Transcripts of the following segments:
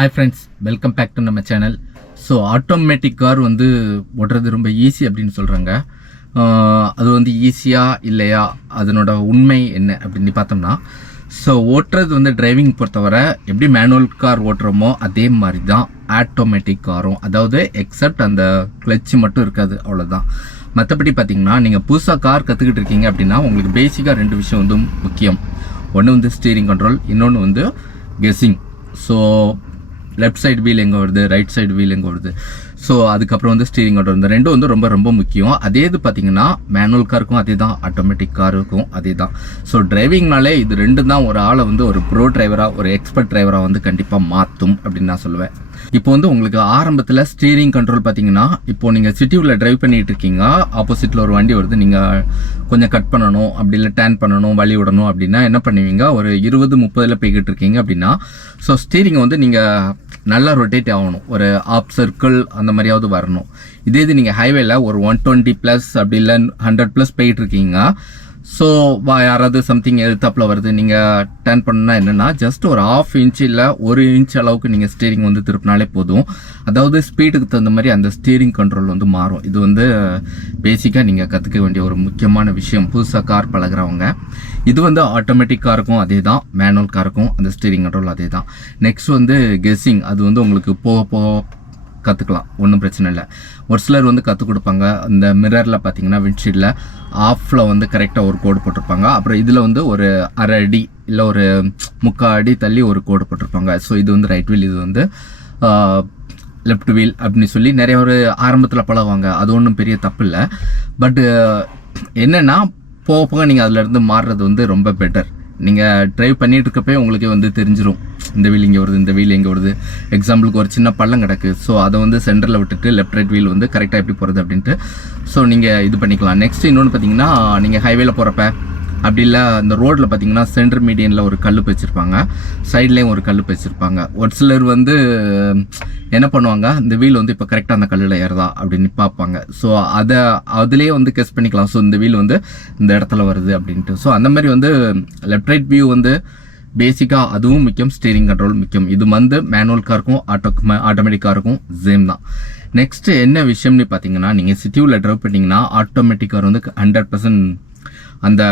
Hi friends, welcome back to நம்ம channel. So automatic car வந்து ஓட்டுறது ரொம்ப ஈஸி அப்படின்னு சொல்கிறாங்க. அது வந்து ஈஸியாக இல்லையா, அதனோட உண்மை என்ன அப்படின்னு பார்த்தோம்னா, ஸோ ஓட்டுறது வந்து டிரைவிங் பொறுத்தவரை எப்படி மேனுவல் கார் ஓட்டுறோமோ அதே மாதிரி தான் ஆட்டோமேட்டிக் காரும். அதாவது எக்ஸப்ட் அந்த கிளச்சு மட்டும் இருக்காது, அவ்வளோதான். மற்றபடி பார்த்தீங்கன்னா, நீங்கள் புதுசாக கார் கற்றுக்கிட்டு இருக்கீங்க அப்படின்னா உங்களுக்கு பேசிக்காக 2 விஷயம் வந்து முக்கியம். ஒன்று வந்து ஸ்டீரிங் கண்ட்ரோல், இன்னொன்று வந்து கெஸ்ஸிங். ஸோ லெஃப்ட் சைடு வீல் எங்கே வருது, ரைட் சைடு வீல் எங்கே வருது, ஸோ அதுக்கப்புறம் வந்து ஸ்டீரிங் கண்ட்ரோல். இந்த ரெண்டும் வந்து ரொம்ப ரொம்ப முக்கியம். அதே இது பார்த்தீங்கன்னா மேனுவல் காருக்கும் அதே தான், ஆட்டோமேட்டிக் காருக்கும் அதே தான். ஸோ டிரைவிங்னாலே இது ரெண்டும் தான் ஒரு ஆளை வந்து ஒரு ப்ரோ டிரைவராக, ஒரு எக்ஸ்பர்ட் டிரைவராக வந்து கண்டிப்பாக மாற்றும் அப்படின்னு நான் சொல்லுவேன். இப்போ வந்து உங்களுக்கு ஆரம்பத்தில் ஸ்டீரிங் கண்ட்ரோல் பார்த்தீங்கன்னா, இப்போ நீங்கள் சிட்டியில் டிரைவ் பண்ணிட்டு இருக்கீங்க, ஆப்போசிட்டில் ஒரு வண்டி வருது, நீங்கள் கொஞ்சம் கட் பண்ணணும், அப்படி இல்லை டேர்ன் பண்ணணும், வழி விடணும் அப்படின்னா என்ன பண்ணுவீங்க, ஒரு 20-30 போய்கிட்டு இருக்கீங்க அப்படின்னா, ஸோ ஸ்டீரிங்கை வந்து நீங்கள் நல்லா ரொட்டேட் ஆகணும், ஒரு ஆப் சர்க்கிள் அந்த மாதிரியாவது வரணும். இதே இது நீங்கள் ஹைவேல ஒரு 120+ அப்படி இல்லை 100+ போயிட்டு இருக்கீங்க, ஸோ யாராவது சம்திங் எதிர்த்தாப்பில் வருது, நீங்கள் டர்ன் பண்ணால் என்னென்னா ஜஸ்ட் ஒரு 1/2 இன்ச் இல்லை 1 இன்ச் அளவுக்கு நீங்கள் ஸ்டீரிங் வந்து திருப்பினாலே போதும். அதாவது ஸ்பீடுக்கு தகுந்த மாதிரி அந்த ஸ்டீரிங் கண்ட்ரோல் வந்து மாறும். இது வந்து பேசிக்காக நீங்கள் கற்றுக்க வேண்டிய ஒரு முக்கியமான விஷயம் புதுசாக கார் பழகிறவங்க. இது வந்து ஆட்டோமேட்டிக் காருக்கும் அதே தான், மேனுவல் காருக்கும் அந்த ஸ்டீரிங் கண்ட்ரோல் அதே தான். நெக்ஸ்ட் வந்து கெஸ்ஸிங். அது வந்து உங்களுக்கு போக கற்றுக்கலாம், ஒன்றும் பிரச்சனை இல்லை. ஒரு சிலர் வந்து கற்றுக் கொடுப்பாங்க. இந்த மிரரில் பார்த்தீங்கன்னா விண்ட்ஷீல்டில் ஆஃபில் வந்து கரெக்டாக ஒரு கோடு போட்டிருப்பாங்க. அப்புறம் இதில் வந்து ஒரு 1/2 அடி இல்லை ஒரு 3/4 அடி தள்ளி ஒரு கோடு போட்டிருப்பாங்க. ஸோ இது வந்து ரைட் வீல், இது வந்து லெஃப்ட் வீல் அப்படின்னு சொல்லி நிறைய ஒரு ஆரம்பத்தில் பழகுவாங்க. அது ஒன்றும் பெரிய தப்பு இல்லை. பட்டு என்னென்னா போக நீங்கள் அதிலேருந்து மாறுறது வந்து ரொம்ப பெட்டர். நீங்கள் ட்ரைவ் பண்ணிட்டு இருக்கப்பே உங்களுக்கே வந்து தெரிஞ்சிடும், இந்த வீல் இங்கே வருது, இந்த வீல் எங்கே வருது. எக்ஸாம்பிளுக்கு ஒரு சின்ன பள்ளம் கிடக்கு, ஸோ அதை வந்து சென்டரில் விட்டுட்டு லெஃப்ட் ரைட் வீல் வந்து கரெக்டாக எப்படி போகிறது அப்படின்ட்டு ஸோ நீங்கள் இது பண்ணிக்கலாம். நெக்ஸ்ட் இன்னொன்று பார்த்தீங்கன்னா, நீங்கள் ஹைவேல போகிறப்ப அப்படி இல்லை இந்த ரோட்டில் பார்த்தீங்கன்னா சென்டர் மீடியனில் ஒரு கல் வச்சுருப்பாங்க, சைட்லேயும் ஒரு கல் வச்சுருப்பாங்க. ஒரு சிலர் வந்து என்ன பண்ணுவாங்க, இந்த வீல் வந்து இப்போ கரெக்டாக அந்த கல்லில் ஏறுதா அப்படின்னு பார்ப்பாங்க. ஸோ அதுலேயே வந்து கெஸ் பண்ணிக்கலாம், ஸோ இந்த வீல் வந்து இந்த இடத்துல வருது அப்படின்ட்டு. ஸோ அந்த மாதிரி வந்து லெஃப்ட் ரைட் வியூ வந்து பேசிக்காக அதுவும் முக்கியம், ஸ்டீரிங் கண்ட்ரோல் முக்கியம். இது வந்து மேனுவல் காருக்கும் ஆட்டோமேட்டிக் காருக்கும் சேம் தான். நெக்ஸ்ட்டு என்ன விஷயம்னு பார்த்தீங்கன்னா, நீங்கள் சிட்டியில் ட்ரைவ் பண்ணிங்கன்னா ஆட்டோமேட்டிக் கார் வந்து 100% அந்த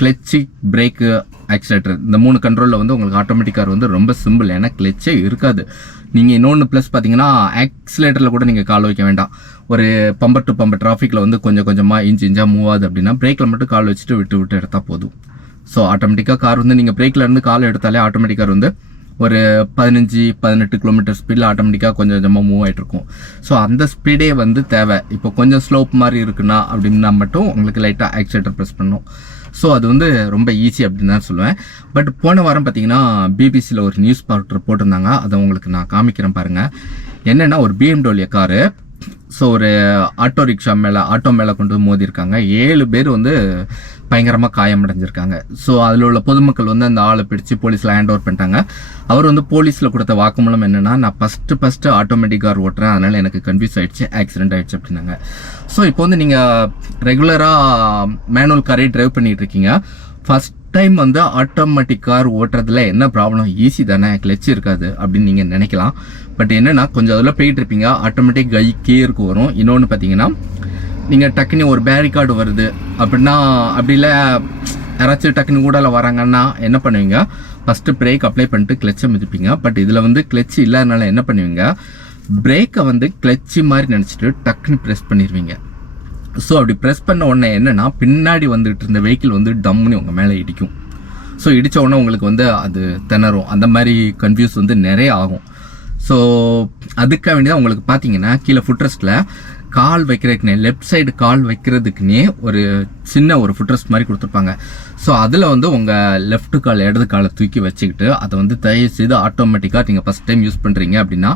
கிளச்சு, பிரேக்கு, ஆக்சிலேட்டர் இந்த 3 கண்ட்ரோலில் வந்து உங்களுக்கு ஆட்டோமேட்டிக் கார் வந்து ரொம்ப சிம்பிள். ஏன்னா கிளச்சே இருக்காது. நீங்கள் இன்னொன்று ப்ளஸ் பார்த்தீங்கன்னா, ஆக்சிலேட்டரில் கூட நீங்கள் கால் வைக்க வேண்டாம். ஒரு பம்பர் டு பம்பர் டிராஃபிக்கில் வந்து கொஞ்சம் கொஞ்சமாக இன்ச்சாக மூவ் ஆகுது அப்படின்னா பிரேக்கில் மட்டும் கால் வச்சுட்டு விட்டு எடுத்தால் போதும். ஸோ ஆட்டோமேட்டிக்காக கார் வந்து நீங்கள் பிரேக்கில் இருந்து கால் எடுத்தாலே ஆட்டோமேட்டிக் கார் வந்து ஒரு 15-18 கிலோமீட்டர் ஸ்பீடில் ஆட்டோமேட்டிக்காக கொஞ்சம் கொஞ்சமாக மூவ் ஆகிட்டு இருக்கும். ஸோ அந்த ஸ்பீடே வந்து தேவை. இப்போ கொஞ்சம் ஸ்லோப் மாதிரி இருக்குன்னா அப்படின்னா மட்டும் உங்களுக்கு லைட்டாக ஆக்சிலேட்டர் ப்ரெஸ் பண்ணணும். ஸோ அது வந்து ரொம்ப ஈஸி அப்படின்னு தான் சொல்லுவேன். பட் போன வாரம் பார்த்தீங்கன்னா பிபிசியில் ஒரு நியூஸ் போட்டிருந்தாங்க, அதை உங்களுக்கு நான் காமிக்கிறேன் பாருங்கள். என்னென்னா ஒரு BMW காரு, ஸோ ஒரு ஆட்டோ மேலே கொண்டு வந்து மோதிருக்காங்க. 7 பேர் வந்து பயங்கரமாக காயமடைஞ்சிருக்காங்க. ஸோ அதில் உள்ள பொதுமக்கள் வந்து அந்த ஆளை பிடிச்சி போலீஸில் ஹேண்ட் ஓவர் பண்ணிட்டாங்க. அவர் வந்து போலீஸில் கொடுத்த வாக்குமூலம் என்னென்னா, நான் ஃபஸ்ட்டு ஆட்டோமேட்டிக் கார் ஓட்டுறேன், அதனால் எனக்கு கன்ஃபியூஸ் ஆகிடுச்சு, ஆக்சிடென்ட் ஆகிடுச்சு அப்படின்னாங்க. ஸோ இப்போ வந்து நீங்கள் ரெகுலராக மேனுவல் காரே ட்ரைவ் பண்ணிகிட்டு இருக்கீங்க, ஃபஸ்ட் டைம் வந்து ஆட்டோமேட்டிக் கார் ஓட்டுறதுல என்ன ப்ராப்ளம், ஈஸி தானே, கிளச் இருக்காது அப்படின்னு நீங்கள் நினைக்கலாம். பட் என்னென்னா கொஞ்சம் அதில் போயிட்டு இருப்பீங்க, ஆட்டோமேட்டிக் கியருக்கு வரும். இன்னொன்று பார்த்தீங்கன்னா, நீங்கள் டக்குன்னு ஒரு பேரிகார்டு வருது அப்படின்னா, அப்படி இல்லை யாராச்சும் டக்குன்னு கூட வராங்கன்னா என்ன பண்ணுவீங்க, ஃபஸ்ட்டு பிரேக் அப்ளை பண்ணிட்டு கிளச்சை மிதிப்பீங்க. பட் இதில் வந்து கிளச்சு இல்லாதனால என்ன பண்ணுவீங்க, பிரேக்கை வந்து கிளச்சு மாதிரி நினச்சிட்டு டக்குன்னு ப்ரெஸ் பண்ணிடுவீங்க. ஸோ அப்படி ப்ரெஸ் பண்ண உடனே என்னென்னா, பின்னாடி வந்துட்டு இருந்த வெஹிக்கிள் வந்து டம்முன்னு உங்கள் மேலே இடிக்கும். ஸோ இடித்த உடனே உங்களுக்கு வந்து அது திணறும், அந்த மாதிரி கன்ஃபியூஸ் வந்து நிறைய ஆகும். ஸோ அதுக்காக வேண்டியதான் உங்களுக்கு பார்த்தீங்கன்னா கீழே ஃபுட்ரெஸ்ட்டில் கால் வைக்கிறதுக்குனே, லெஃப்ட் சைடு கால் வைக்கிறதுக்குனே ஒரு சின்ன ஒரு ஃபுட்ரெஸ்ட் மாதிரி கொடுத்துருப்பாங்க. ஸோ அதில் வந்து உங்கள் லெஃப்ட் கால் இடது காலை தூக்கி வச்சுக்கிட்டு அதை வந்து தயவு செய்து ஆட்டோமேட்டிக்காக நீங்கள் ஃபஸ்ட் டைம் யூஸ் பண்ணுறீங்க அப்படின்னா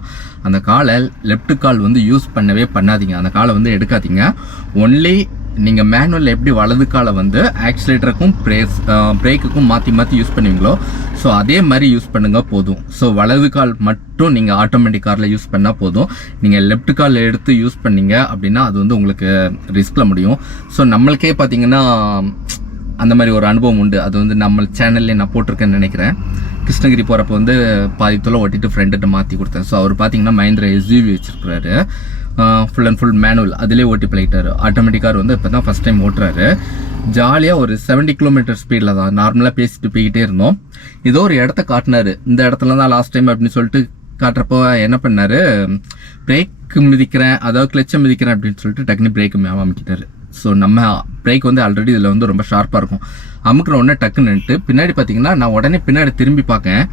அந்த காலை லெஃப்ட் கால் வந்து யூஸ் பண்ணவே பண்ணாதீங்க, அந்த காலை வந்து எடுக்காதீங்க. ஒன்லி நீங்கள் மேனுவலில் எப்படி வலது காலை வந்து ஆக்சிலேட்டருக்கும் பிரேக்குக்கும் மாற்றி யூஸ் பண்ணுவீங்களோ, ஸோ அதே மாதிரி யூஸ் பண்ணுங்கள் போதும். ஸோ வலது கால் மட்டும் நீங்கள் ஆட்டோமேட்டிக் காரில் யூஸ் பண்ணால் போதும். நீங்கள் லெஃப்ட் கால் எடுத்து யூஸ் பண்ணீங்க அப்படின்னா அது வந்து உங்களுக்கு ரிஸ்கில் முடியும். ஸோ நம்மளுக்கே பார்த்தீங்கன்னா அந்த மாதிரி ஒரு அனுபவம் உண்டு. அது வந்து நம்ம சேனல்லே நான் போட்டிருக்கேன்னு நினைக்கிறேன். கிருஷ்ணகிரி போகிறப்போ வந்து பாதி தொலை ஓட்டிட்டு ஃப்ரெண்டுகிட்ட மாற்றி கொடுத்தேன். ஸோ அவர் பார்த்தீங்கன்னா மஹிந்திரா SUV வச்சிருக்கிறாரு, ஃபுல் அண்ட் ஃபுல் மேனுவல், அதிலே ஓட்டி பழகிட்டார். ஆட்டோமேட்டிக் கார் வந்து இப்போ தான் ஃபஸ்ட் டைம் ஓட்டுறாரு. ஜாலியாக ஒரு 70 கிலோமீட்டர் ஸ்பீடில் தான் நார்மலாக பேசிட்டு போய்கிட்டே இருந்தோம். ஏதோ ஒரு இடத்த காட்டினார், இந்த இடத்துல தான் லாஸ்ட் டைம் அப்படின்னு சொல்லிட்டு காட்டுறப்போ என்ன பண்ணார், பிரேக் மிதிக்கிறேன், அதாவது கிளச்சை மிதிக்கிறேன் அப்படின்னு சொல்லிட்டு டக்குனு பிரேக்கு அமுக்கிட்டார். ஸோ நம்ம பிரேக் வந்து ஆல்ரெடி இதில் வந்து ரொம்ப ஷார்ப்பாக இருக்கும். அமுக்கிற உடனே டக்குன்னுட்டு பின்னாடி பார்த்தீங்கன்னா நான் உடனே பின்னாடி திரும்பி பார்க்கேன்.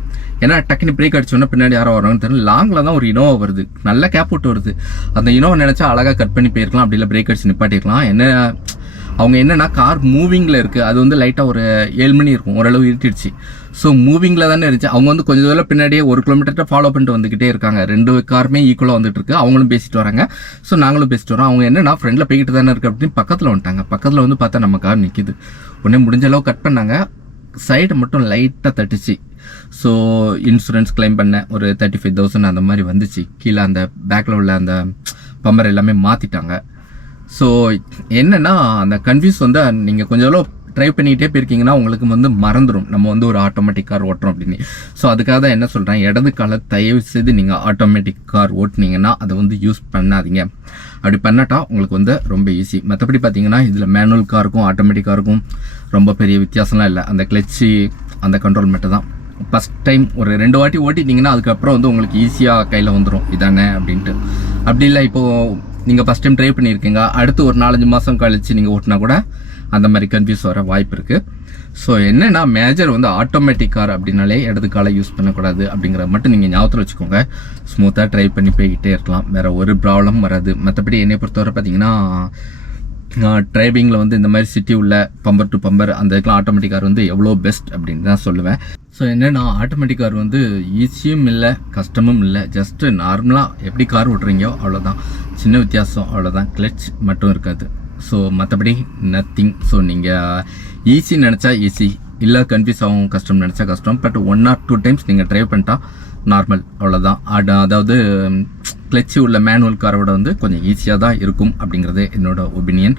ஏன்னா டக்குனு பிரேக் அடிச்சோன்னா பின்னாடி யாரோ வராங்கன்னு தெரியல. லாங்கில் தான் ஒரு இனோவா வருது, நல்ல கேப் விட்டு வருது. அந்த இனோவா நினச்சா அழகாக கட் பண்ணி போயிருக்கலாம், அப்படி இல்லை பிரேக் அடிச்சு நிப்பாட்டிருக்கலாம். என்ன அவங்க என்னன்னா கார் மூவிங்கில் இருக்குது, அது வந்து லைட்டாக ஒரு 7 மணி இருக்கும், ஓரளவு இருட்டிடுச்சு. ஸோ மூவிங்கில் தானே இருந்துச்சு. அவங்க வந்து கொஞ்சம் தூரம் பின்னாடியே 1 கிலோமீட்டர் ஃபாலோ பண்ணிட்டு வந்துக்கிட்டே இருக்காங்க. 2 காருமே ஈக்குவலாக வந்துட்டு இருக்கு. அவங்களும் பேசிட்டு வராங்க, ஸோ நாங்களும் பேசிட்டு வரோம். அவங்க என்னன்னா ஃப்ரெண்டில் போய்கிட்டு தானே இருக்குது அப்படின்னு பக்கத்தில் வந்துட்டாங்க. பக்கத்தில் வந்து பார்த்தா நம்ம கார் நிற்கிது. உடனே முடிஞ்ச அளவு கட் பண்ணாங்க, சைடை மட்டும் லைட்டாக தட்டுச்சு. ஸோ இன்சூரன்ஸ் கிளைம் பண்ண ஒரு 35,000 அந்த மாதிரி வந்துச்சு. கீழே அந்த பேக்கில் உள்ள அந்த பம்பர் எல்லாமே மாற்றிட்டாங்க. ஸோ என்னென்னா அந்த கன்ஃபியூஸ் வந்து நீங்கள் கொஞ்சம் ட்ரைவ் பண்ணிகிட்டே போயிருக்கீங்கன்னா உங்களுக்கு வந்து மறந்துடும் நம்ம வந்து ஒரு ஆட்டோமேட்டிக் கார் ஓட்டுறோம் அப்படின்னு. ஸோ அதுக்காக தான் என்ன சொல்கிறேன், இடது காலை தயவு செய்து நீங்கள் ஆட்டோமேட்டிக் கார் ஓட்டினீங்கன்னா அதை வந்து யூஸ் பண்ணாதீங்க. அப்படி பண்ணாட்டா உங்களுக்கு வந்து ரொம்ப ஈஸி. மற்றபடி பார்த்தீங்கன்னா இதில் மேனுவல் காருக்கும் ஆட்டோமேட்டிக் காருக்கும் ரொம்ப பெரிய வித்தியாசம்லாம் இல்லை. அந்த கிளச்சு அந்த கண்ட்ரோல் மட்டும் தான். ஃபஸ்ட் டைம் ஒரு 2 வாட்டி ஓட்டிட்டிங்கன்னா அதுக்கப்புறம் வந்து உங்களுக்கு ஈஸியாக கையில் வந்துடும் இதானே அப்படின்ட்டு. அப்படி இல்லை இப்போது நீங்கள் ஃபஸ்ட் டைம் ட்ரை பண்ணியிருக்கீங்க, அடுத்து ஒரு 4-5 மாதம் கழித்து நீங்கள் ஓட்டினா கூட அந்த மாதிரி கன்ஃபியூஸ் வர வாய்ப்பு இருக்குது. ஸோ என்னென்னா மேஜர் வந்து ஆட்டோமேட்டிக் கார் அப்படின்னாலே இடது காலை யூஸ் பண்ணக்கூடாது அப்படிங்கிறத மட்டும் நீங்கள் ஞாபகத்தில் வச்சுக்கோங்க. ஸ்மூத்தாக ட்ரை பண்ணி போய்கிட்டே இருக்கலாம், வேறு ஒரு ப்ராப்ளம் வராது. மற்றபடி என்னை பொறுத்தவரை பார்த்தீங்கன்னா டிரைவிங்கில் வந்து இந்த மாதிரி சிட்டி உள்ள பம்பர் டு பம்பர் அந்த இதுக்கெலாம் ஆட்டோமேட்டிக் கார் வந்து எவ்வளோ பெஸ்ட் அப்படின்னு தான் சொல்லுவேன். ஸோ என்னென்னா ஆட்டோமேட்டிக் கார் வந்து ஈஸியும் இல்லை கஷ்டமும் இல்லை, ஜஸ்ட்டு நார்மலாக எப்படி கார் ஓட்டுறீங்கோ அவ்வளோதான், சின்ன வித்தியாசம் அவ்வளோதான், கிளச் மட்டும் இருக்காது. ஸோ மற்றபடி நத்திங். ஸோ நீங்கள் ஈஸி நினச்சா ஈஸி, இல்லை கன்ஃபியூஸ் ஆகும், கஷ்டம் நினச்சா கஷ்டம். பட் 1 or 2 டைம்ஸ் நீங்கள் ட்ரைவ் பண்ணிட்டா நார்மல், அவ்வளோதான். அதாவது கிளச்சு உள்ள மேனுவல் காரோட வந்து கொஞ்சம் ஈஸியாக தான் இருக்கும் அப்படிங்கிறது என்னோட ஒப்பீனியன்.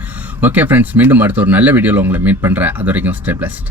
ஓகே ஃப்ரெண்ட்ஸ், மீண்டும் அடுத்த ஒரு நல்ல வீடியோவில் உங்களை மீட் பண்ணுறேன். அது வரைக்கும் ஸ்டே பிளஸ்ட்.